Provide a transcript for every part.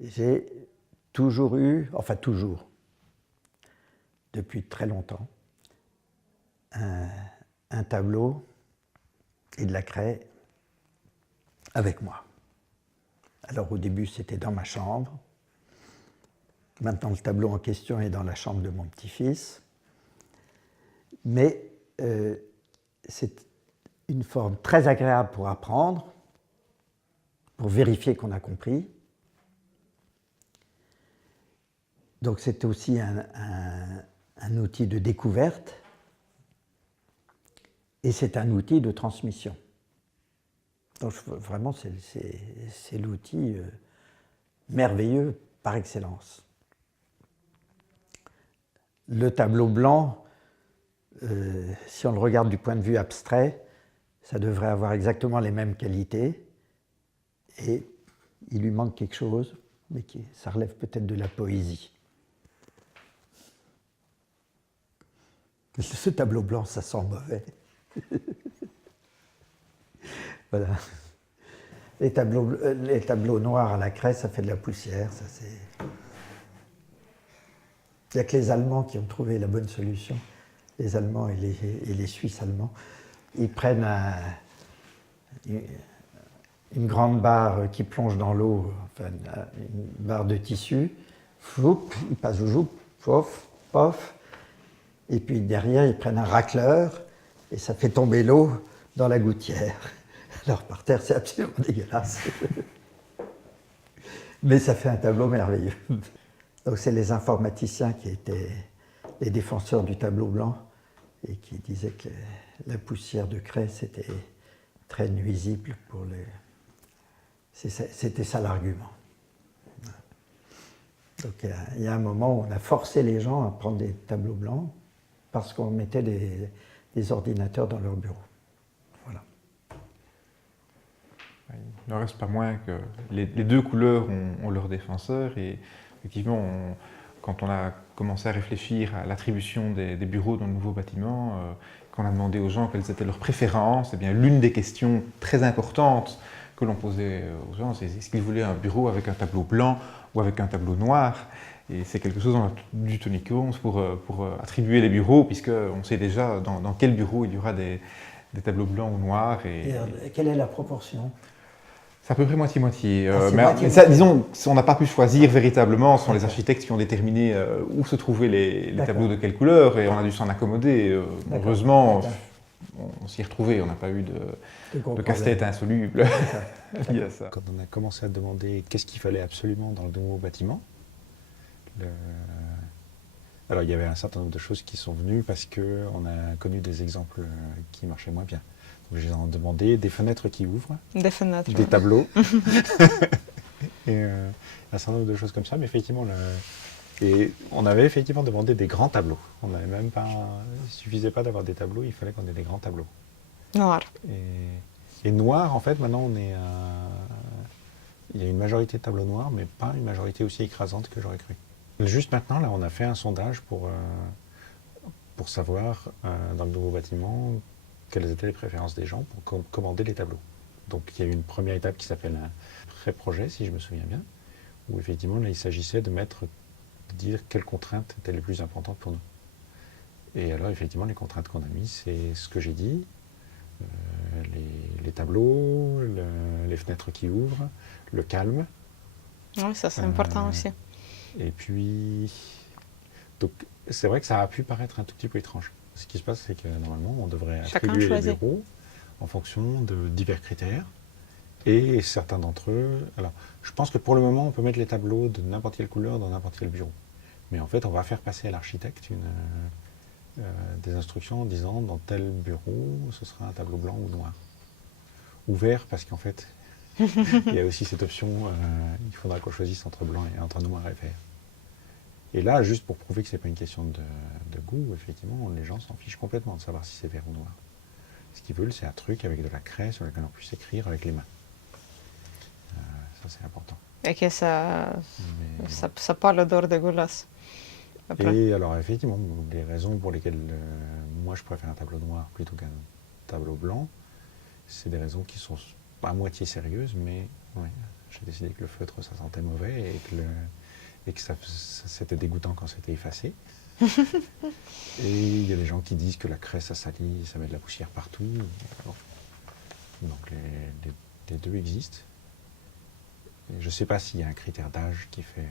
j'ai toujours eu, enfin toujours, depuis très longtemps, un tableau et de la craie avec moi. Alors au début c'était dans ma chambre, maintenant le tableau en question est dans la chambre de mon petit-fils, mais c'est une forme très agréable pour apprendre, pour vérifier qu'on a compris. Donc c'est aussi un outil de découverte et c'est un outil de transmission. Donc vraiment c'est l'outil merveilleux par excellence. Le tableau blanc, si on le regarde du point de vue abstrait, ça devrait avoir exactement les mêmes qualités et il lui manque quelque chose, mais ça relève peut-être de la poésie. Ce tableau blanc, ça sent mauvais. Voilà. Les tableaux noirs à la craie, ça fait de la poussière. Ça, il n'y a que les Allemands qui ont trouvé la bonne solution. Les Allemands et les Suisses allemands. Ils prennent une grande barre qui plonge dans l'eau, enfin, une barre de tissu. Floup, ils passent au joup, pof, pof. Et puis derrière, ils prennent un racleur et ça fait tomber l'eau dans la gouttière. Alors par terre, c'est absolument dégueulasse. Mais ça fait un tableau merveilleux. Donc c'est les informaticiens qui étaient les défenseurs du tableau blanc et qui disaient que la poussière de craie, c'était très nuisible pour les... C'était ça l'argument. Donc il y a un moment où on a forcé les gens à prendre des tableaux blancs parce qu'on mettait des ordinateurs dans leur bureau. Voilà. Il n'en reste pas moins que les deux couleurs ont leurs défenseurs et effectivement, quand on a commencé à réfléchir à l'attribution des bureaux dans le nouveau bâtiment, quand on a demandé aux gens quelles étaient leurs préférences, eh bien l'une des questions très importantes que l'on posait aux gens, c'est est-ce qu'ils voulaient un bureau avec un tableau blanc ou avec un tableau noir. Et c'est quelque chose dont on a dû tenir compte pour attribuer les bureaux, puisqu'on sait déjà dans quel bureau il y aura des tableaux blancs ou noirs. Et quelle est la proportion ? C'est à peu près moitié-moitié. Moitié-moitié. Disons, on n'a pas pu choisir véritablement, ce sont les architectes qui ont déterminé où se trouvaient les tableaux de quelle couleur, et on a dû s'en accommoder. Heureusement, on s'y est retrouvés, on n'a pas eu de casse-tête insoluble lié à ça. Quand on a commencé à demander qu'est-ce qu'il fallait absolument dans le nouveau bâtiment, alors il y avait un certain nombre de choses qui sont venues parce qu'on a connu des exemples qui marchaient moins bien. Donc j'ai demandé des fenêtres qui ouvrent, des tableaux, et un certain nombre de choses comme ça, mais effectivement, et on avait effectivement demandé des grands tableaux. On n'avait même pas, il ne suffisait pas d'avoir des tableaux, il fallait qu'on ait des grands tableaux. Noir. Et noir, en fait, maintenant il y a une majorité de tableaux noirs, mais pas une majorité aussi écrasante que j'aurais cru. Juste maintenant, là, on a fait un sondage pour savoir, dans le nouveau bâtiment, quelles étaient les préférences des gens pour commander les tableaux. Donc il y a eu une première étape qui s'appelle un pré-projet, si je me souviens bien, où effectivement, là, il s'agissait de dire quelles contraintes étaient les plus importantes pour nous. Et alors, effectivement, les contraintes qu'on a mises, c'est ce que j'ai dit, les tableaux, les fenêtres qui ouvrent, le calme. Oui, ça c'est important aussi. Et puis, donc, c'est vrai que ça a pu paraître un tout petit peu étrange. Ce qui se passe, c'est que normalement, on devrait attribuer les bureaux en fonction de divers critères. Et certains d'entre eux... Alors, je pense que pour le moment, on peut mettre les tableaux de n'importe quelle couleur dans n'importe quel bureau. Mais en fait, on va faire passer à l'architecte des instructions en disant dans tel bureau, ce sera un tableau blanc ou noir. Ou vert, parce qu'en fait, il y a aussi cette option, il faudra qu'on choisisse entre blanc et entre noir et vert. Et là, juste pour prouver que ce n'est pas une question de goût, effectivement, les gens s'en fichent complètement de savoir si c'est vert ou noir. Ce qu'ils veulent, c'est un truc avec de la craie sur lequel on puisse écrire avec les mains. Ça, c'est important. Et que ça pas l'odeur dégueulasse. Après. Et alors, effectivement, les raisons pour lesquelles moi, je préfère un tableau noir plutôt qu'un tableau blanc, c'est des raisons qui sont pas à moitié sérieuse, mais ouais, j'ai décidé que le feutre, ça sentait mauvais et que c'était dégoûtant quand c'était effacé. Et il y a des gens qui disent que la craie, ça salit, ça met de la poussière partout. Bon. Donc les deux existent. Et je ne sais pas s'il y a un critère d'âge qui fait...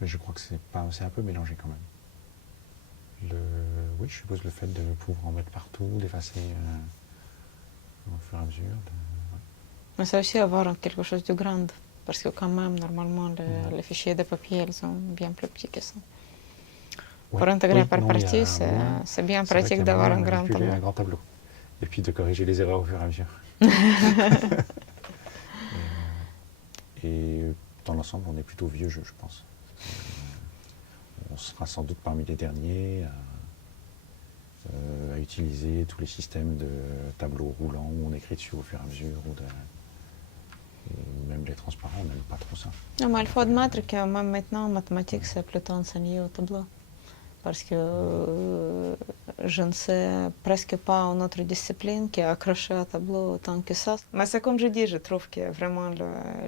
mais je crois que c'est un peu mélangé quand même. Oui, je suppose le fait de pouvoir en mettre partout, d'effacer au fur et à mesure. Mais ça aussi avoir quelque chose de grand, parce que quand même, normalement, les fichiers de papier, ils sont bien plus petits que ça. Ouais. Pour intégrer Oui, par non, partie, c'est bien pratique d'avoir un grand tableau. Un grand tableau. Et puis de corriger les erreurs au fur et à mesure. et dans l'ensemble, on est plutôt vieux jeu, je pense. On sera sans doute parmi les derniers à utiliser tous les systèmes de tableaux roulants où on écrit dessus au fur et à mesure. Et même les transparents, on n'aime pas trop ça. Non, mais il faut admettre que même maintenant, en mathématiques, c'est plutôt enseigné au tableau. Parce que je ne sais presque pas en autre discipline qui a accroché un tableau autant que ça. Mais c'est comme je dis, je trouve que vraiment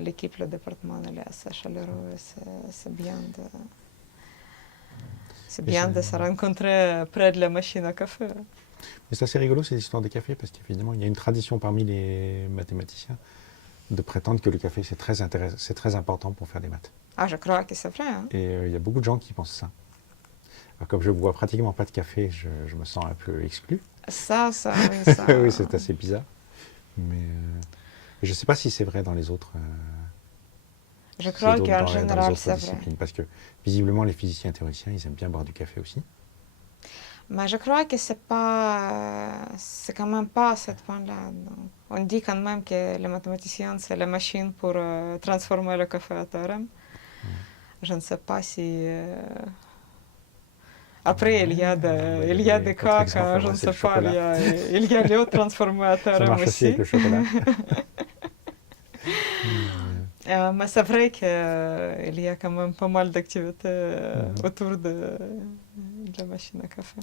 l'équipe, le département, elle est assez chaleureux. C'est bien de se rencontrer près de la machine à café. Mais c'est assez rigolo ces histoires des cafés parce qu'évidemment, il y a une tradition parmi les mathématiciens de prétendre que le café c'est très important pour faire des maths. Ah, je crois que c'est vrai. Hein? Et il y a beaucoup de gens qui pensent ça. Alors, comme je ne bois pratiquement pas de café, je me sens un peu exclu. Ça. Oui, c'est assez bizarre. Mais je ne sais pas si c'est vrai dans les autres. Je crois qu'en général, c'est vrai. Parce que visiblement, les physiciens et théoriciens, ils aiment bien boire du café aussi. Mais je crois que c'est quand même pas à ce point-là. On dit quand même que les mathématiciens, c'est la machine pour transformer le café en théorème. Je ne sais pas si... Après, il y a des cas quand, je ne sais pas, il y a l'eau transformée en théorème aussi. Ça marche aussi avec le chocolat. Mais c'est vrai qu'il y a quand même pas mal d'activités autour de la machine à café.